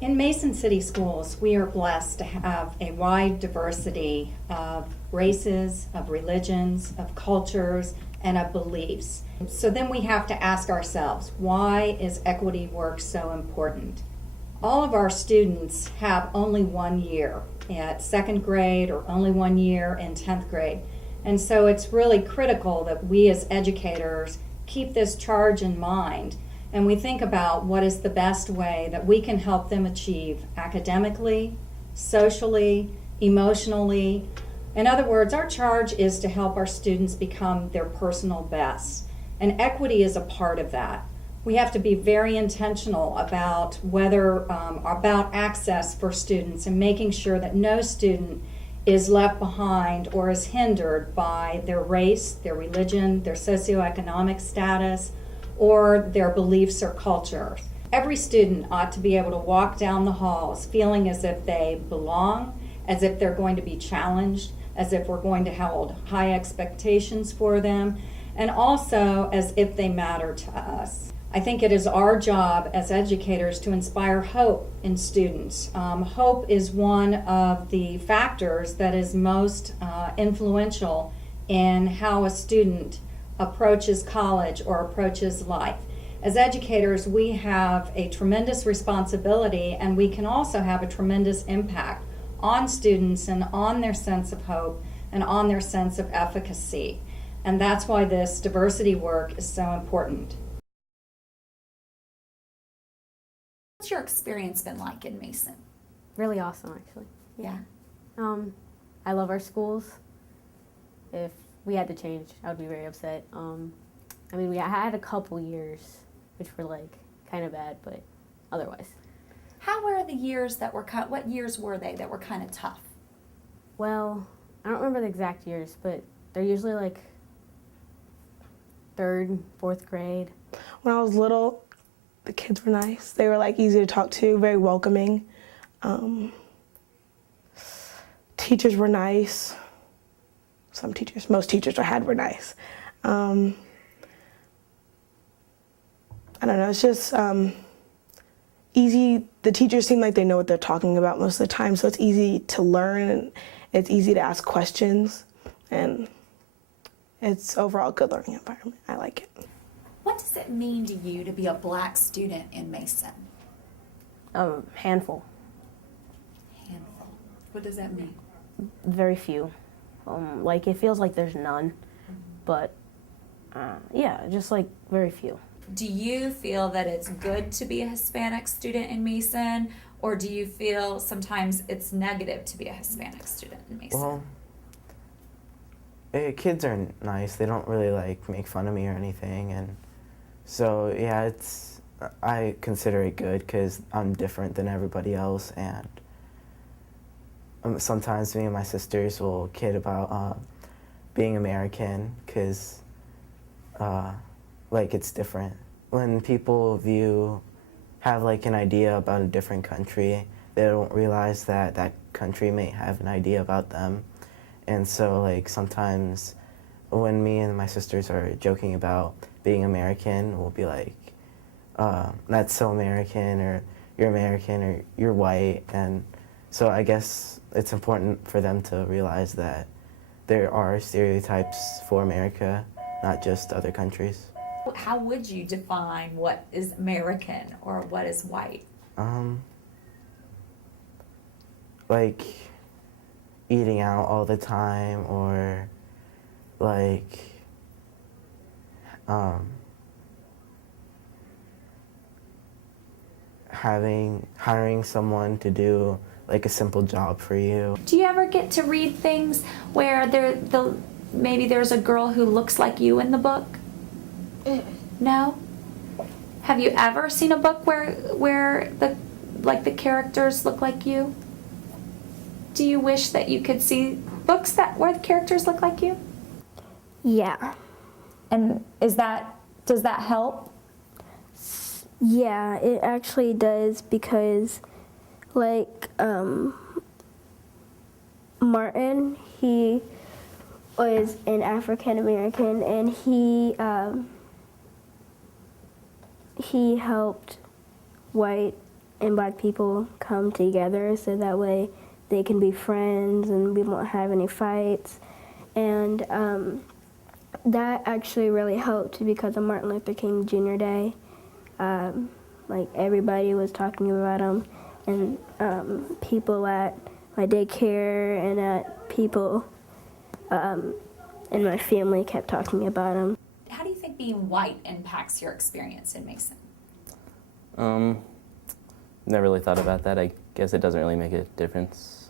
In Mason City Schools, we are blessed to have a wide diversity of races, of religions, of cultures, and of beliefs. So then we have to ask ourselves, why is equity work so important? All of our students have only 1 year at second grade or only 1 year in 10th grade. And so it's really critical that we as educators keep this charge in mind and we think about what is the best way that we can help them achieve academically, socially, emotionally. In other words, our charge is to help our students become their personal best. And equity is a part of that. We have to be very intentional about about access for students and making sure that no student is left behind or is hindered by their race, their religion, their socioeconomic status, or their beliefs or culture. Every student ought to be able to walk down the halls feeling as if they belong, as if they're going to be challenged, as if we're going to hold high expectations for them, and also as if they matter to us. I think it is our job as educators to inspire hope in students. Hope is one of the factors that is most influential in how a student approaches college or approaches life. As educators, we have a tremendous responsibility, and we can also have a tremendous impact on students and on their sense of hope and on their sense of efficacy. And that's why this diversity work is so important. What's your experience been like in Mason? Really awesome, actually. Yeah. I love our schools. If we had to change, I would be very upset. I mean, I had a couple years which were like kind of bad, but otherwise. How were the years that were what years were they that were kind of tough? Well, I don't remember the exact years, but they're usually like 3rd, 4th grade. When I was little, the kids were nice. They were like easy to talk to, very welcoming. Teachers were nice. Most teachers I had were nice. I don't know, it's just easy. The teachers seem like they know what they're talking about most of the time, so it's easy to learn and it's easy to ask questions, and it's overall a good learning environment. I like it. What does it mean to you to be a black student in Mason? Handful. Handful. What does that mean? Very few. Like, it feels like there's none, but yeah, just like very few. Do you feel that it's good to be a Hispanic student in Mason, or do you feel sometimes it's negative to be a Hispanic student in Mason? Well, kids are nice. They don't really like make fun of me or anything, and so yeah, I consider it good because I'm different than everybody else, and sometimes me and my sisters will kid about being American because like it's different. When people have like an idea about a different country, they don't realize that that country may have an idea about them. And so like sometimes when me and my sisters are joking about being American, we'll be like, that's so American, or you're white. And so I guess it's important for them to realize that there are stereotypes for America, not just other countries. How would you define what is American or what is white? Like eating out all the time, or like hiring someone to do like a simple job for you. Do you ever get to read things where maybe there's a girl who looks like you in the book? No? Have you ever seen a book where the characters look like you? Do you wish that you could see books where the characters look like you? Yeah. And does that help? Yeah, it actually does, because like Martin, he was an African American, and he helped white and black people come together so that way they can be friends and we won't have any fights. And that actually really helped because of Martin Luther King Jr. Day. Like everybody was talking about him, and people at my daycare and at people in my family kept talking about him. How do you think being white impacts your experience in Mason? Never really thought about that. I guess it doesn't really make a difference.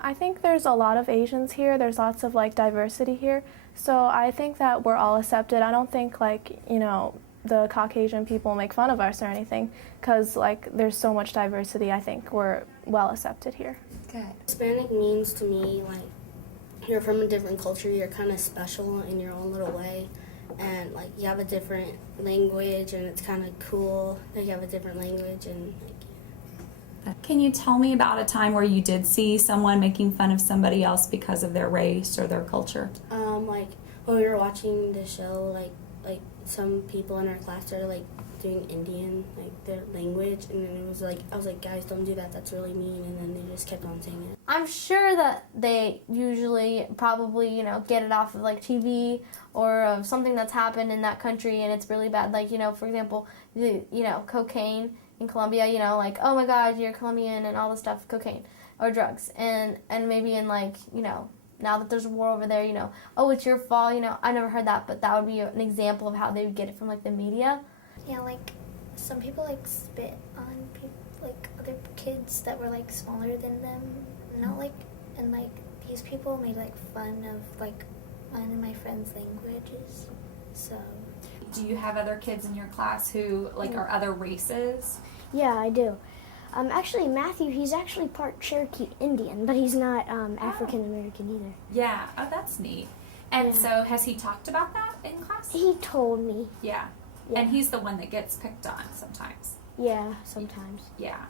I think there's a lot of Asians here. There's lots of like diversity here. So I think that we're all accepted. I don't think like, you know, the Caucasian people make fun of us or anything because like there's so much diversity. I think we're well accepted here. Good. Hispanic means to me like you're from a different culture, you're kind of special in your own little way, and like you have a different language and it's kind of cool that you have a different language. And like, Can you tell me about a time where you did see someone making fun of somebody else because of their race or their culture? like when we were watching the show, like some people in our class started like doing Indian, like their language, and then it was like I was like, guys, don't do that, that's really mean, and then they just kept on saying it. I'm sure that they usually probably, you know, get it off of like TV or of something that's happened in that country and it's really bad. Like, you know, for example, cocaine in Colombia, you know, like, oh my God, you're Colombian and all this stuff, cocaine or drugs. And maybe in like, you know, now that there's a war over there, you know, oh, it's your fault, you know, I never heard that, but that would be an example of how they would get it from like the media. Yeah, like some people like spit on people, like other kids that were like smaller than them, not like, and like these people made like fun of like one of my friends' languages. So. Do you have other kids in your class who like are other races? Yeah, I do. Actually, Matthew, he's actually part Cherokee Indian, but he's not African American either. Yeah. Oh, that's neat. And so has he talked about that in class? He told me. Yeah. Yeah. And he's the one that gets picked on sometimes. Yeah, sometimes. Yeah.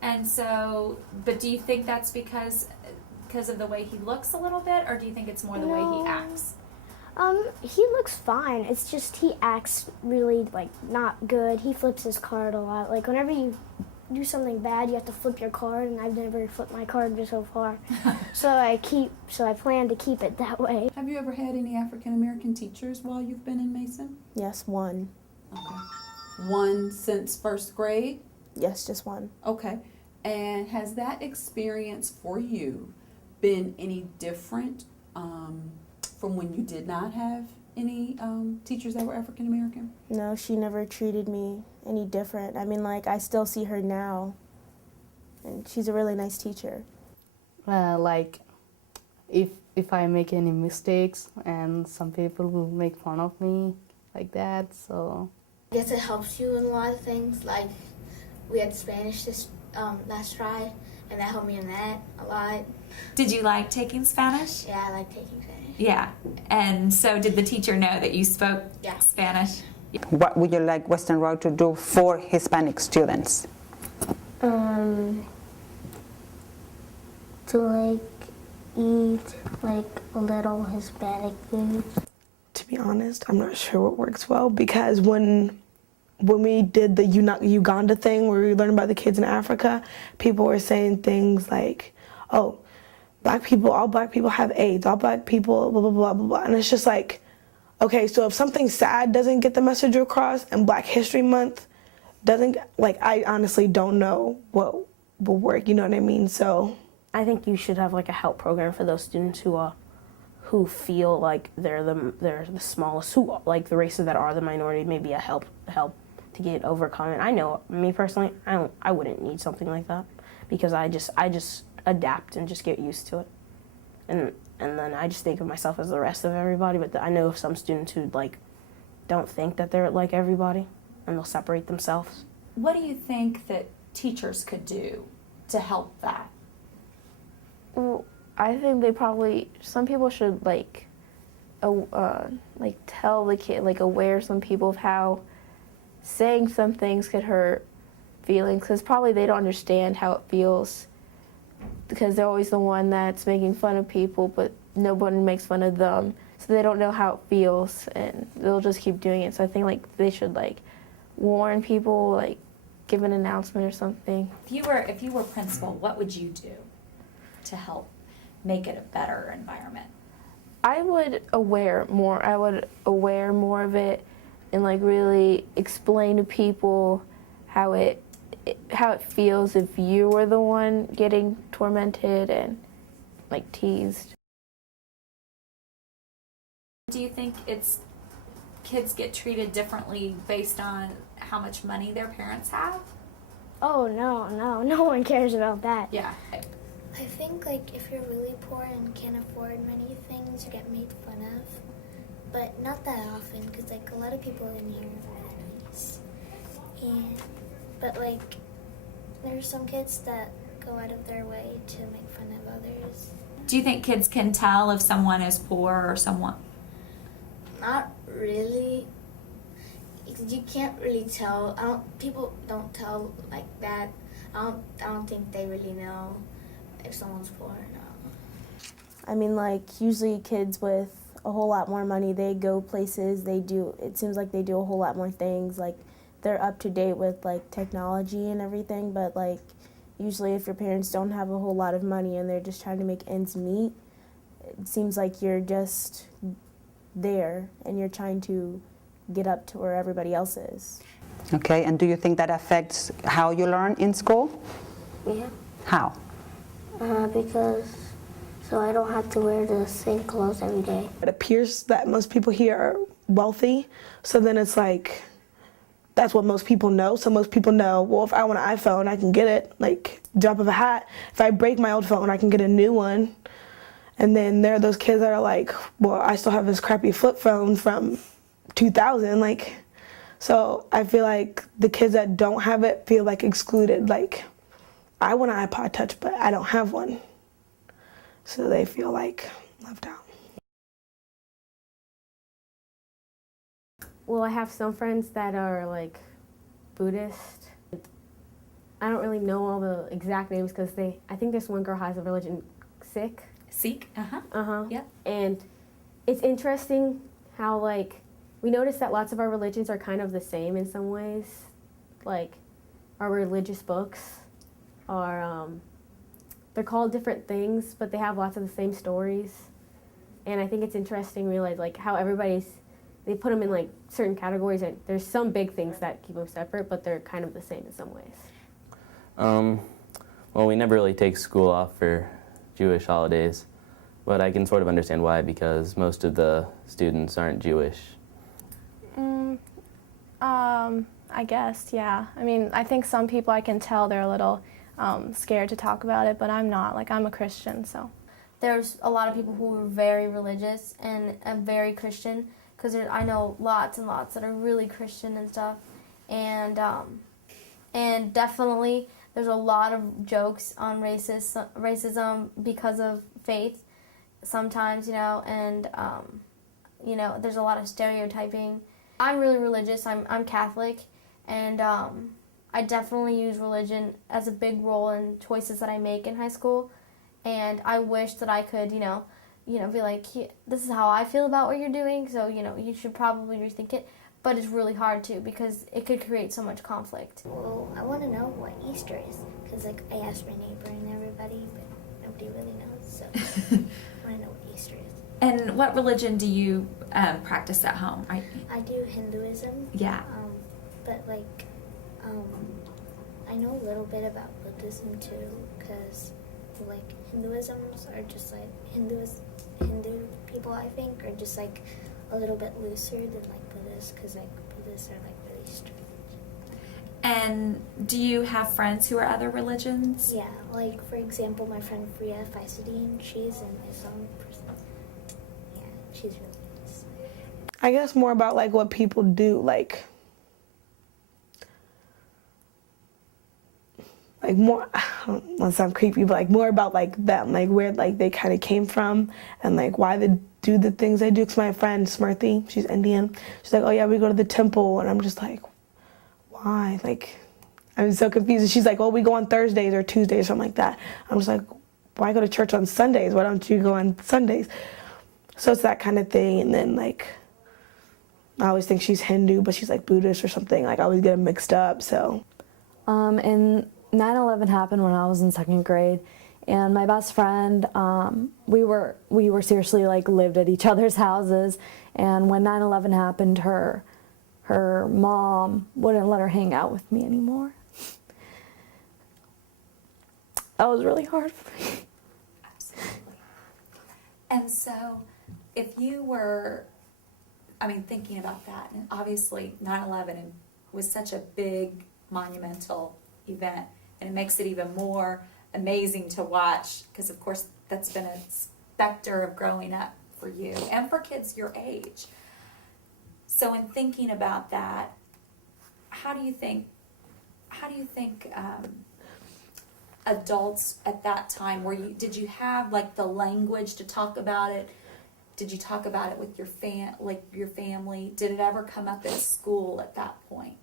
And so, but do you think that's because of the way he looks a little bit, or do you think it's more the way he acts? He looks fine. It's just he acts really like not good. He flips his card a lot. Like whenever you do something bad, you have to flip your card, and I've never flipped my card so far. So I plan to keep it that way. Have you ever had any African American teachers while you've been in Mason? Yes, one. Okay. One since first grade? Yes, just one. Okay. And has that experience for you been any different from when you did not have any teachers that were African American? No, she never treated me any different. I mean, like, I still see her now, and she's a really nice teacher. Like, if I make any mistakes, and some people will make fun of me like that, so. I guess it helps you in a lot of things. Like we had Spanish this last try, and that helped me in that a lot. Did you like taking Spanish? Yeah, I like taking Spanish. Yeah. And so did the teacher know that you spoke Spanish? What would you like Western Road to do for Hispanic students? To like eat like a little Hispanic food. To be honest, I'm not sure what works well, because when we did the Uganda thing where we learned about the kids in Africa, people were saying things like, oh, all black people have AIDS, all black people, blah, blah, blah, blah, blah. And it's just like, okay, so if something sad doesn't get the message across and Black History Month doesn't, like, I honestly don't know what will work, you know what I mean? So I think you should have like a help program for those students who feel like they're the smallest, who like the races that are the minority, maybe a help to get overcome. And I know me personally, I wouldn't need something like that, because I just adapt and just get used to it. And then I just think of myself as the rest of everybody, but I know of some students who like don't think that they're like everybody, and they'll separate themselves. What do you think that teachers could do to help that? Well, I think some people should like tell the kid, like aware some people of how saying some things could hurt feelings, because probably they don't understand how it feels, because they're always the one that's making fun of people, but nobody makes fun of them, so they don't know how it feels, and they'll just keep doing it. So I think like they should like warn people, like give an announcement or something. If you were principal, what would you do to help make it a better environment? I would aware more. I would aware more of it and like really explain to people how it feels if you were the one getting tormented and like teased. Do you think kids get treated differently based on how much money their parents have? Oh no one cares about that. Yeah. I think like if you're really poor and can't afford many things, you get made fun of, but not that often because like a lot of people in here are really nice. But like there's some kids that go out of their way to make fun of others. Do you think kids can tell if someone is poor or someone? Not really. You can't really tell. People don't tell like that. I don't think they really know if someone's poor or not. I mean, like, usually kids with a whole lot more money, they go places, it seems like they do a whole lot more things, like, they're up to date with, like, technology and everything, but, like, usually if your parents don't have a whole lot of money and they're just trying to make ends meet, it seems like you're just there and you're trying to get up to where everybody else is. Okay, and do you think that affects how you learn in school? Yeah. How? Because so I don't have to wear the same clothes every day. It appears that most people here are wealthy, so then it's like, that's what most people know. So most people know, well, if I want an iPhone, I can get it, like, drop of a hat. If I break my old phone, I can get a new one. And then there are those kids that are like, well, I still have this crappy flip phone from 2000, like, so I feel like the kids that don't have it feel like excluded, like, I want an iPod Touch, but I don't have one. So they feel like left out. Well, I have some friends that are like Buddhist. I don't really know all the exact names because I think this one girl has a religion, Sikh. Sikh? Uh-huh. Uh-huh. Yeah. And it's interesting how like we notice that lots of our religions are kind of the same in some ways. Like our religious books are they're called different things, but they have lots of the same stories. And I think it's interesting to realize like how they put them in like certain categories, and there's some big things that keep them separate, but they're kind of the same in some ways. Well, we never really take school off for Jewish holidays, but I can sort of understand why, because most of the students aren't Jewish. I guess, yeah. I mean, I think some people I can tell they're a little scared to talk about it, but I'm not. Like, I'm a Christian, so. There's a lot of people who are very religious and very Christian, because I know lots and lots that are really Christian and stuff, and definitely there's a lot of jokes on racism because of faith sometimes, and there's a lot of stereotyping. I'm really religious. I'm Catholic, and I definitely use religion as a big role in choices that I make in high school, and I wish that I could, be like, this is how I feel about what you're doing, so, you should probably rethink it. But it's really hard to, because it could create so much conflict. Well, I want to know what Easter is, because like I asked my neighbor and everybody, but nobody really knows. So I want to know what Easter is. And what religion do you practice at home? I do Hinduism. Yeah. But like, I know a little bit about Buddhism too, because like Hinduisms are just like Hindu people, I think, are just like a little bit looser than like Buddhists, because like Buddhists are like really strict. And do you have friends who are other religions? Yeah, like for example, my friend Priya Faisadine, she's an Islam person. Yeah, she's really nice. I guess more about like what people do, like more, I don't want to sound creepy, but like more about like them, like where like they kind of came from and like why they do the things they do. Because my friend Smriti, she's Indian, she's like, oh yeah, we go to the temple, and I'm just like, why? Like, I'm so confused. And she's like, well, we go on Thursdays or Tuesdays or something like that. I'm just like, why go to church on Sundays? Why don't you go on Sundays? So it's that kind of thing. And then like, I always think she's Hindu, but she's like Buddhist or something. Like I always get them mixed up, so. And 9/11 happened when I was in 2nd grade, and my best friend, we were seriously like lived at each other's houses. And when 9/11 happened, her mom wouldn't let her hang out with me anymore. That was really hard for me. Absolutely. And so, if you were, thinking about that, and obviously 9/11 was such a big, monumental event, and it makes it even more amazing to watch, because of course that's been a specter of growing up for you and for kids your age. So in thinking about that, how do you think adults at that time, did you have like the language to talk about it? Did you talk about it with your family? Did it ever come up at school at that point?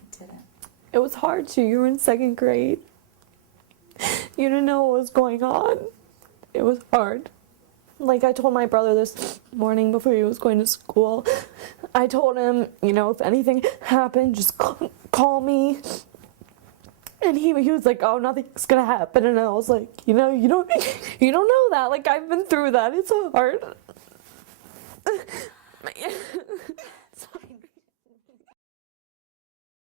It didn't. It was hard too. You were in 2nd grade. You didn't know what was going on. It was hard. Like I told my brother this morning before he was going to school, I told him, if anything happened, just call me. And he was like, oh, nothing's gonna happen. And I was like, you don't know that. Like I've been through that. It's hard.